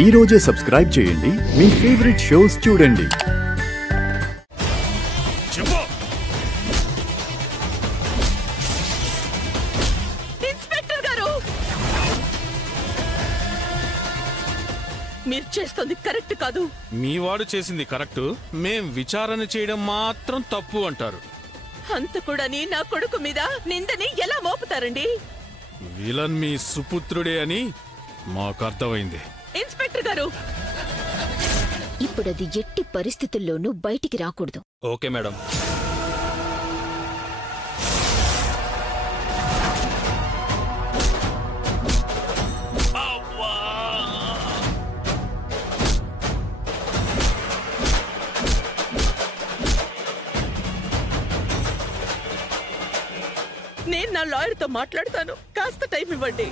ఈ రోజే సబ్స్క్రైబ్ చేయండి, మీ ఫేవరెట్ షోస్ చూడండి. ఇన్స్పెక్టర్ గారు, మీరు చేస్తుంది కరెక్ట్ కాదు. మీ వాడు చేసింది కరెక్ట్, మేం విచారణ చేయడం మాత్రం తప్పు అంటారు. హంతకుడని నా కొడుకు మీద నిందని ఎలా మోపుతారండి? విలన్ మీ సుపుత్రుడే అని మాకు అర్థమైంది. ఇన్స్పెక్టర్ గారు, ఇప్పుడది ఎట్టి పరిస్థితుల్లోనూ బయటికి రాకూడదు. Okay madam. నేను నా లాయర్తో మాట్లాడతాను, కాస్త టైం ఇవ్వండి.